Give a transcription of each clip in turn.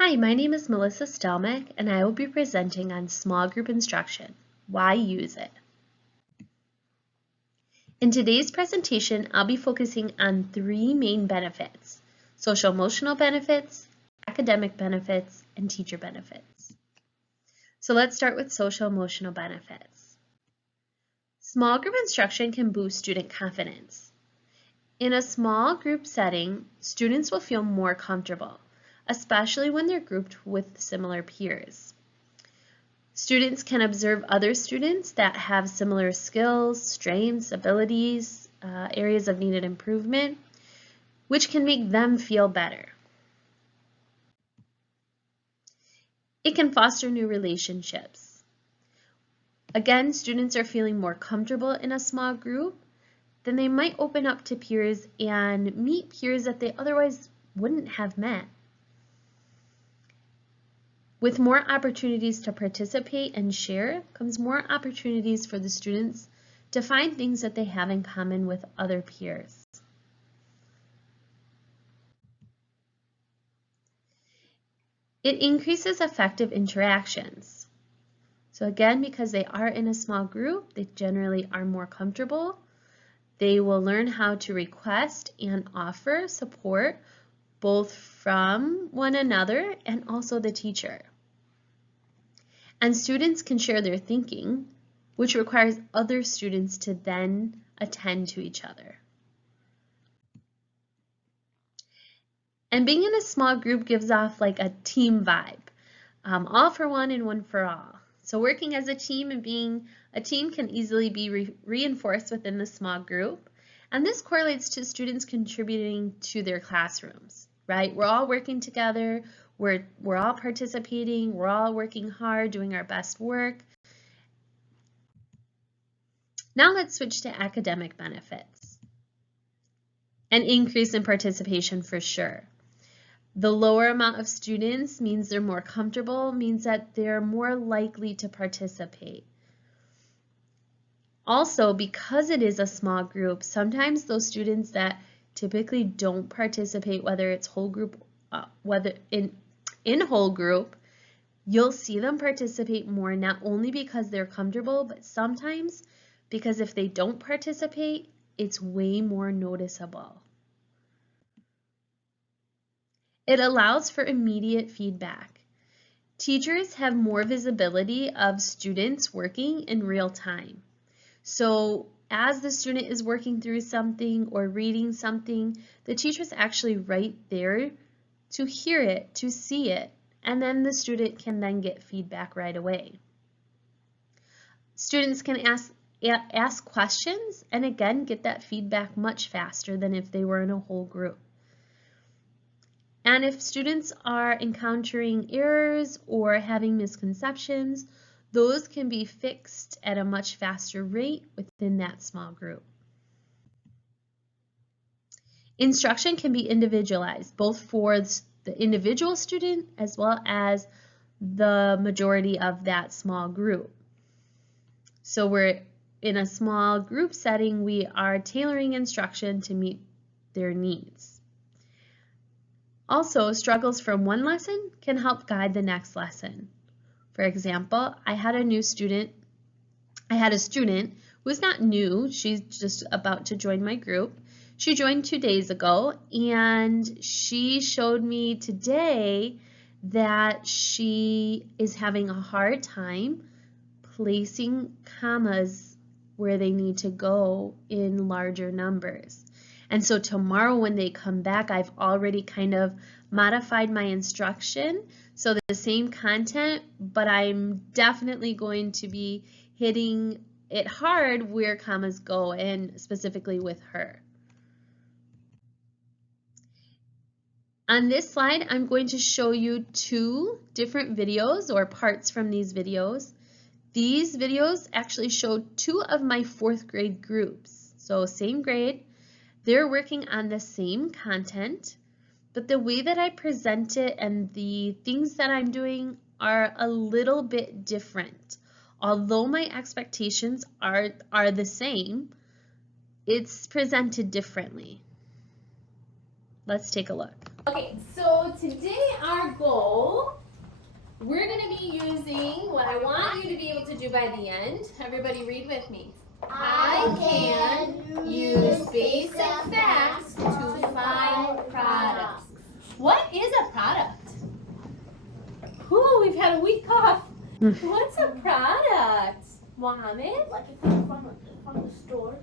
Hi, my name is Melissa Stelmack, and I will be presenting on small group instruction. Why use it? In today's presentation, I'll be focusing on three main benefits: social-emotional benefits, academic benefits, and teacher benefits. So let's start with social-emotional benefits. Small group instruction can boost student confidence. In a small group setting, students will feel more comfortable, especially when they're grouped with similar peers. Students can observe other students that have similar skills, strengths, abilities, areas of needed improvement, which can make them feel better. It can foster new relationships. Again, students are feeling more comfortable in a small group, then they might open up to peers and meet peers that they otherwise wouldn't have met. With more opportunities to participate and share comes more opportunities for the students to find things that they have in common with other peers. It increases effective interactions. So again, because they are in a small group, they generally are more comfortable. They will learn how to request and offer support both from one another and also the teacher. And students can share their thinking, which requires other students to then attend to each other. And being in a small group gives off like a team vibe, all for one and one for all. So working as a team and being a team can easily be reinforced within the small group. And this correlates to students contributing to their classrooms, right? We're all working together, we're all participating, we're all working hard, doing our best work. Now let's switch to academic benefits. An increase in participation for sure. The lower amount of students means they're more comfortable, means that they're more likely to participate. Also, because it is a small group, sometimes those students that typically don't participate, whether it's whole group, whether in whole group, you'll see them participate more, not only because they're comfortable, but sometimes because if they don't participate, it's way more noticeable. It allows for immediate feedback. Teachers have more visibility of students working in real time. So as the student is working through something or reading something, the teacher's actually right there to hear it, to see it, and then the student can then get feedback right away. Students can ask questions and again get that feedback much faster than if they were in a whole group. And if students are encountering errors or having misconceptions, those can be fixed at a much faster rate within that small group. Instruction can be individualized, both for the individual student as well as the majority of that small group. So we're in a small group setting, we are tailoring instruction to meet their needs. Also, struggles from one lesson can help guide the next lesson. For example, I had a student who's not new, she's just about to join my group. She joined 2 days ago and she showed me today that she is having a hard time placing commas where they need to go in larger numbers. And so tomorrow when they come back, I've already kind of modified my instruction. So the same content, but I'm definitely going to be hitting it hard where commas go, and specifically with her. On this slide, I'm going to show you 2 different videos or parts from these videos. These videos actually show 2 of my 4th grade groups. So same grade. They're working on the same content, but the way that I present it and the things that I'm doing are a little bit different. Although my expectations are the same, it's presented differently. Let's take a look. Okay, so today our goal what I want you to be able to do by the end, everybody read with me. I can use basic facts to find products. What is a product? Ooh, we've had a week off. What's a product? Mohammed? Like a thing from the store.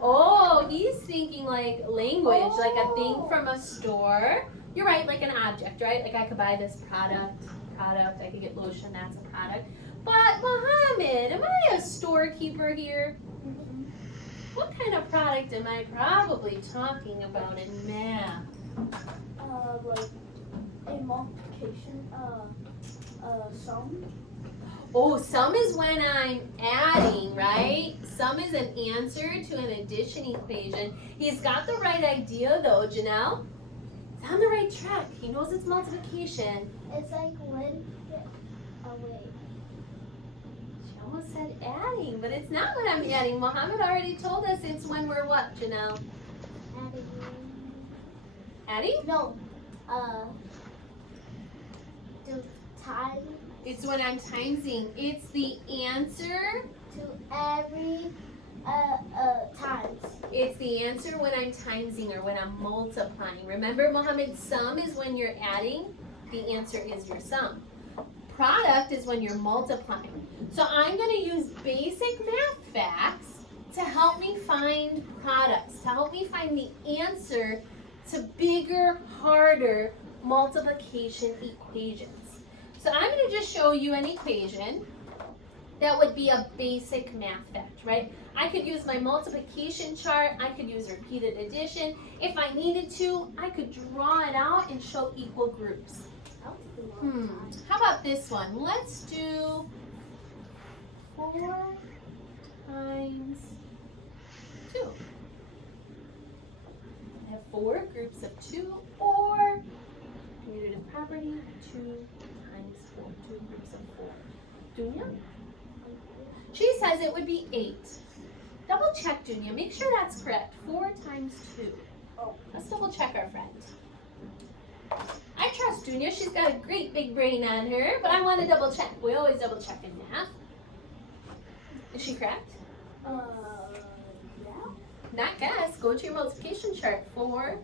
Oh, he's thinking like language, like a thing from a store. You're right, like an object, right? Like I could buy this product, I could get lotion, that's a product. But Mohammed, am I a storekeeper here? What kind of product am I probably talking about in math? Like a multiplication, sum. Oh, sum is when I'm adding, right? Sum is an answer to an addition equation. He's got the right idea though, Janelle. He's on the right track. He knows it's multiplication. It's like when, wait. She almost said adding, but it's not when I'm adding. Mohammed already told us it's when we're what, Janelle? Adding? No, to time. It's when I'm timesing. It's the answer To every, times. It's the answer when I'm timesing or when I'm multiplying. Remember, Mohammed, sum is when you're adding. The answer is your sum. Product is when you're multiplying. So I'm going to use basic math facts to help me find products, to help me find the answer to bigger, harder multiplication equations. So I'm going to just show you an equation that would be a basic math fact, right? I could use my multiplication chart. I could use repeated addition. If I needed to, I could draw it out and show equal groups. How about this one? Let's do 4 times 2. I have 4 groups of 2, or commutative property, 2 times 4, 2 groups of 4. Dunya? She says it would be 8. Double check, Dunya. Make sure that's correct. 4 times 2. Oh. Let's double check our friend. I trust Dunya. She's got a great big brain on her, but I want to double check. We always double check in math. Is she correct? Yeah. Not guess. Go to your multiplication chart. 4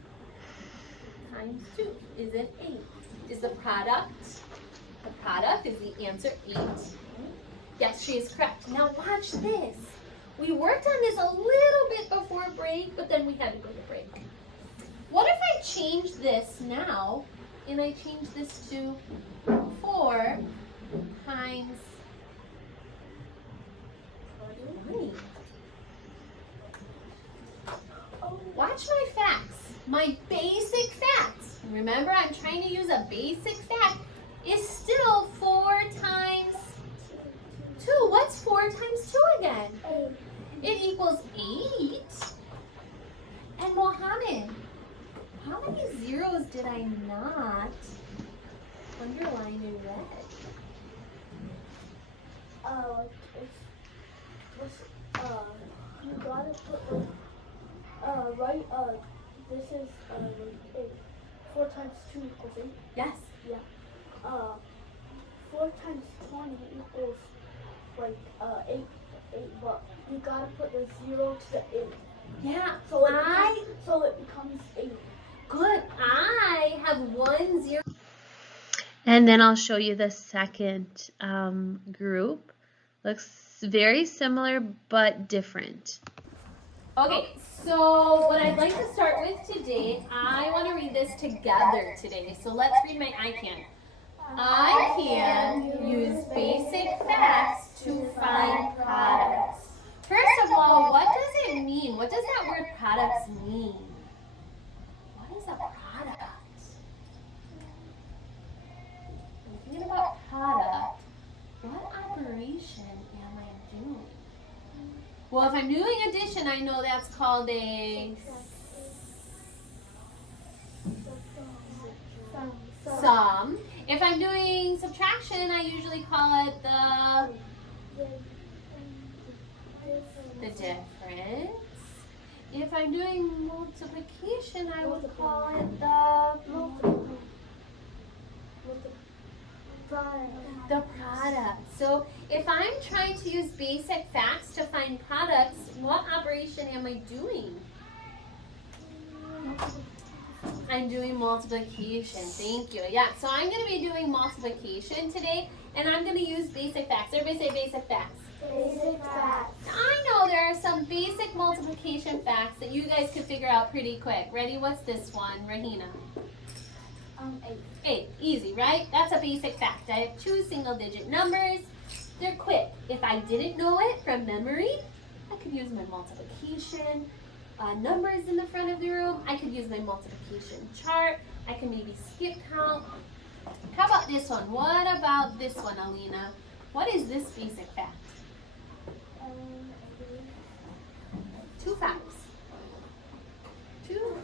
times 2. Is it 8? Is the product? The product is the answer 8. Yes, she is correct. Now watch this. We worked on this a little bit before break, but then we had to go to break. What if I change this now, and I change this to 4 times 20? Watch my facts, my basic facts. Remember, I'm trying to use a basic fact. Is still 4 times 2. What's 4 times 2 again? 8. It equals 8. And Mohammed, how many zeros did I not underline in red? You gotta put right, this is, 8. 4 times 2 equals 8. Yes. Yeah. 4 times 20 equals, like, 8, but you gotta put the 0 to the 8. Yeah. So it becomes 8. Good. I have 1 0. And then I'll show you the second group. Looks very similar but different. Okay, so what I'd like to start with today, I want to read this together today. So let's read my I can. I can use basic facts to find products. First of all, what does it mean? What does that word products mean? What is a product? When thinking about product, what operation am I doing? Well, if I'm doing addition, I know that's called a sum. If I'm doing subtraction, I usually call it the difference. If I'm doing multiplication, I would call it the product. The product. So if I'm trying to use basic facts to find products, what operation am I doing? I'm doing multiplication. Thank you. Yeah, so I'm going to be doing multiplication today, and I'm going to use basic facts. Everybody say basic facts. Basic facts. I know there are some basic multiplication facts that you guys could figure out pretty quick. Ready? What's this one, Rahina? 8. 8. Easy, right? That's a basic fact. I have 2 single-digit numbers. They're quick. If I didn't know it from memory, I could use my multiplication numbers in the front of the room. I could use my multiplication chart. I can maybe skip count. How about this one? What about this one, Alina? What is this basic fact? 2 facts. 2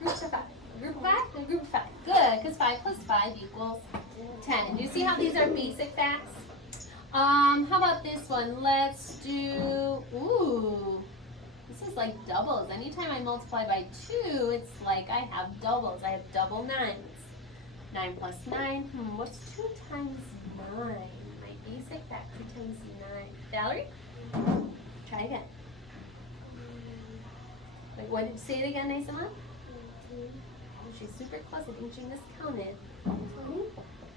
groups of 5. Group of 5 and group of 5. Good, because 5 plus 5 equals 10. Do you see how these are basic facts? How about this one? Let's do, this is like doubles. Anytime I multiply by 2, it's like I have doubles. I have double 9s. 9 plus 9, what's 2 times 9? My basic fact, 2 times 9. Valerie? Try again. Wait, what did you say it again, Naisama? Oh, she's super close. I think she miscounted. 20?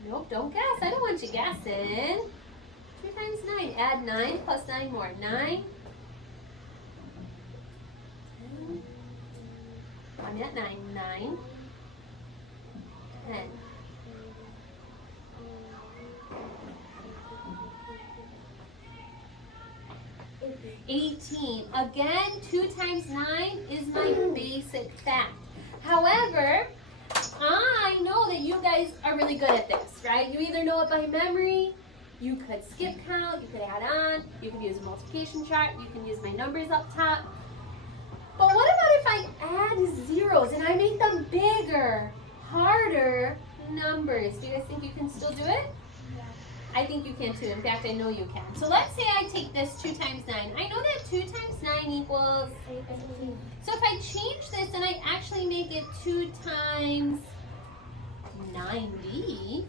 Nope, don't guess. I don't want you guessing. 2 times 9. Add 9 plus 9 more. 9. 10. I'm at 9. 9. 10. 18. Again, 2 times 9 is my basic fact. However, I know that you guys are really good at this, right? You either know it by memory, you could skip count, you could add on, you could use a multiplication chart, you can use my numbers up top. But what about if I add zeros and I make them bigger, harder numbers? Do you guys think you can still do it? I think you can too. In fact, I know you can. So let's say I take this 2 times 9. I know that 2 times 9 equals 18. So if I change this and I actually make it 2 times 90,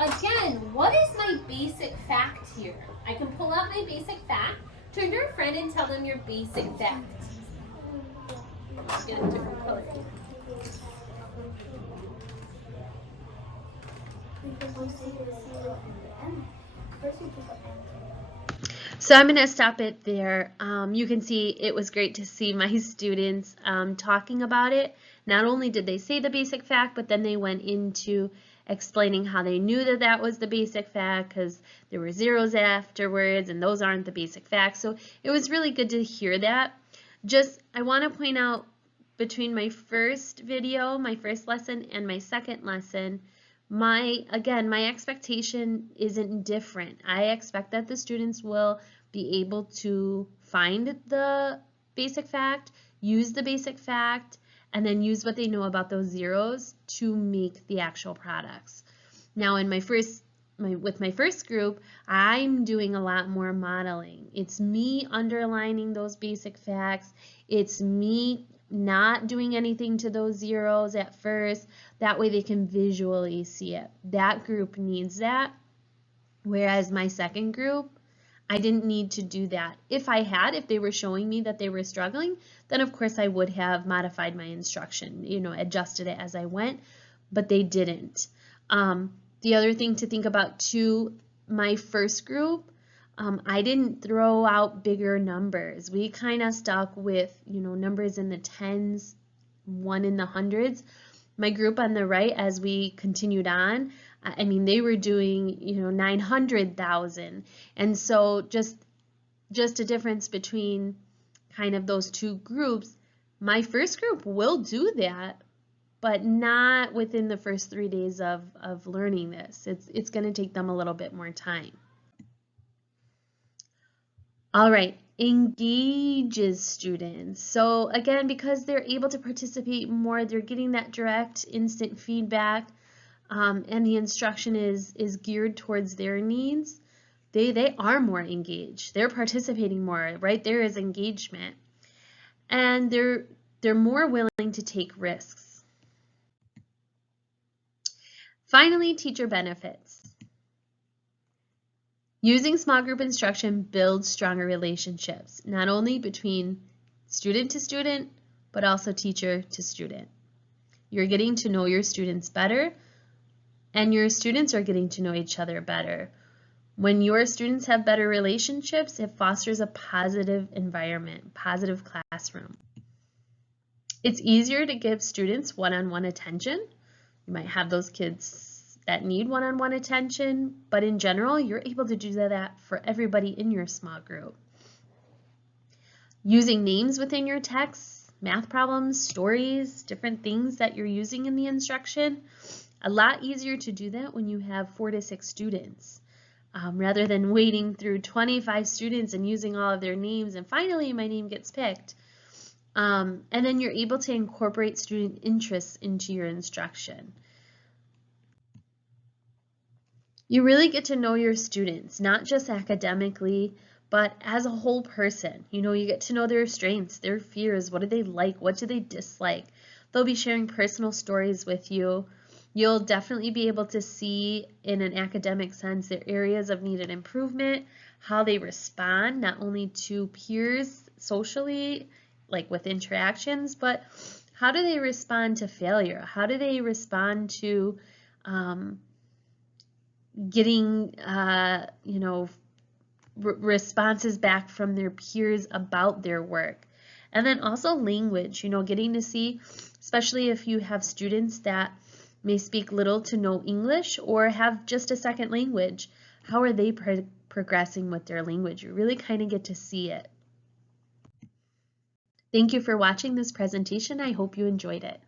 again, what is my basic fact here? I can pull out my basic fact, turn to your friend and tell them your basic fact. Let's get a different color. So I'm going to stop it there. You can see it was great to see my students talking about it. Not only did they say the basic fact, but then they went into explaining how they knew that that was the basic fact because there were zeros afterwards and those aren't the basic facts. So it was really good to hear that. I want to point out between my first video, my first lesson, and my second lesson, my expectation isn't different. I expect that the students will be able to find the basic fact, use the basic fact, and then use what they know about those zeros to make the actual products. Now in with my first group, I'm doing a lot more modeling. It's me underlining those basic facts. It's me not doing anything to those zeros at first. That way they can visually see it. That group needs that. Whereas my second group, I didn't need to do that. If they were showing me that they were struggling, then of course I would have modified my instruction, adjusted it as I went, but they didn't. The other thing to think about too, my first group, I didn't throw out bigger numbers. We kind of stuck with, numbers in the tens, 1 in the hundreds. My group on the right, as we continued on, they were doing, 900,000. And so just a difference between kind of those two groups. My first group will do that, but not within the first 3 days of learning this. It's going to take them a little bit more time. All right, engages students. So again, because they're able to participate more, they're getting that direct, instant feedback, and the instruction is geared towards their needs. They are more engaged. They're participating more, right? There is engagement. And they're more willing to take risks. Finally, teacher benefits. Using small group instruction builds stronger relationships, not only between student to student, but also teacher to student. You're getting to know your students better, and your students are getting to know each other better. When your students have better relationships, it fosters a positive environment, positive classroom. It's easier to give students one-on-one attention. You might have those kids that need one-on-one attention, but in general, you're able to do that for everybody in your small group. Using names within your texts, math problems, stories, different things that you're using in the instruction, a lot easier to do that when you have 4 to 6 students. Rather than waiting through 25 students and using all of their names and finally my name gets picked. And then you're able to incorporate student interests into your instruction. You really get to know your students, not just academically, but as a whole person. You get to know their strengths, their fears, what do they like, what do they dislike. They'll be sharing personal stories with you. You'll definitely be able to see in an academic sense their areas of needed improvement, how they respond not only to peers socially, like with interactions, but how do they respond to failure? How do they respond to getting, responses back from their peers about their work? And then also language, getting to see, especially if you have students that may speak little to no English or have just a second language, how are they progressing with their language? You really kind of get to see it. Thank you for watching this presentation. I hope you enjoyed it.